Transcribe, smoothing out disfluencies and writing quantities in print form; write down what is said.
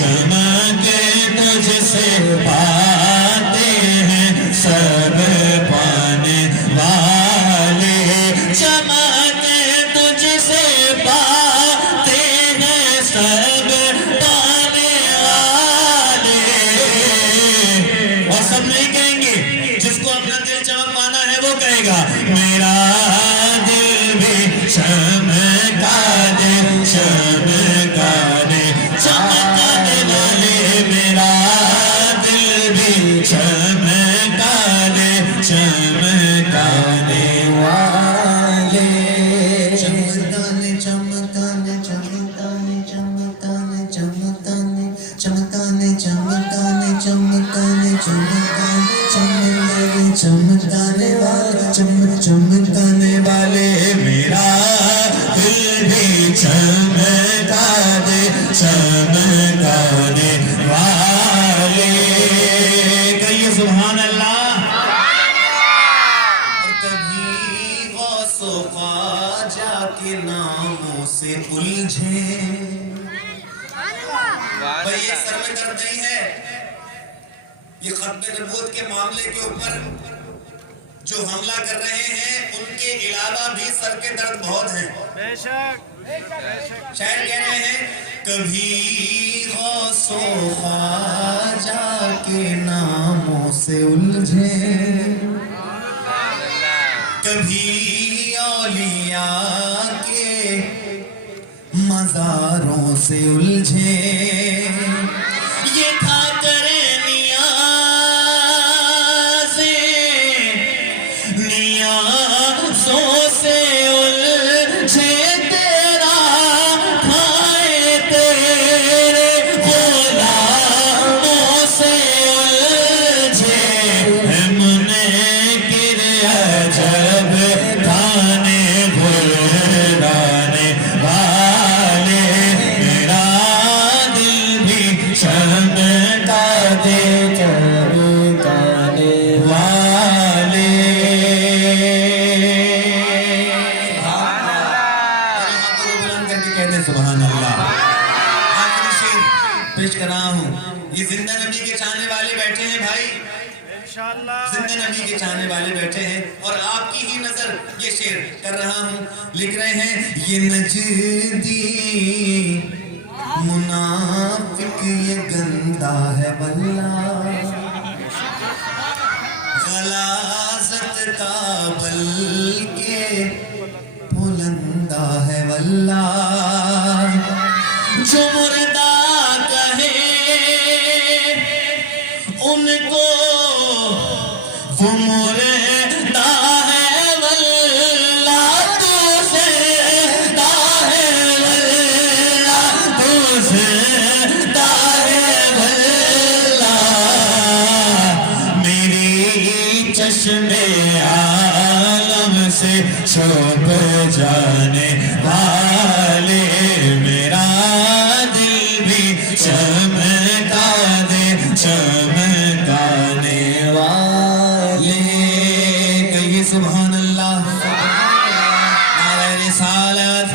چمکے تجھ سے پاتے ہیں سب پانے والے چمکے تجھ سے پاتے ہیں سب پانے والے اور سب نہیں کہیں گے جس کو اپنا دل چمکوانا ہے وہ کہے گا میرا دل بھی چمکا دے چمکا دے چمکانے والے میرا دل بھی چمکا دے چمکانے والے چمکانے چمکانے چمکانے چمکانے چمکانے چمکانے چمکانے چمکانے چمکانے چمکانے والے چمکانے والے میرا دل بھی چمکا دے چمکانے والے کہیے سبحان اللہ کبھی غوث و خواجہ کے ناموں سے الجھے بھائی یہ سر میں درد نہیں ہے یہ ختم نبوت کے معاملے کے اوپر جو حملہ کر رہے ہیں ان کے علاوہ بھی سر کے درد بہت ہیں شاعر کہہ رہے ہیں کبھی غوث و خواجہ کے ناموں سے الجھے کبھی اولیاء کے مزاروں سے الجھے یہ تھا کرے نیازوں سے الجھے تیرا کھائے تیرے غلاموں سے الجھے منکر عجب کھانے گھرانے والے میرا دل بھی چمکا دے چمکانے والے سبحان اللہ آخری شعر پیش کر رہا ہوں یہ زندہ نبی کے چاہنے والے بیٹھے ہیں بھائی زندہ نبی کے چاہنے والے بیٹھے ہیں اور آپ کی ہی نظر یہ شعر کر رہا ہوں لکھ رہے ہیں یہ نجدی منافق یہ گندا ہے واللہ غلاظت کا بلکہ بلندہ ہے واللہ جو مردہ کہے ان کو وہ مردہ ہے واللہ تو زندہ ہے واللہ تو زندہ ہے واللہ میری چشم عالم سے چھپ جانے والے میرا دل بھی چمکا دے چمکانے والے کہیے سبحان اللہ نعرہ رسالت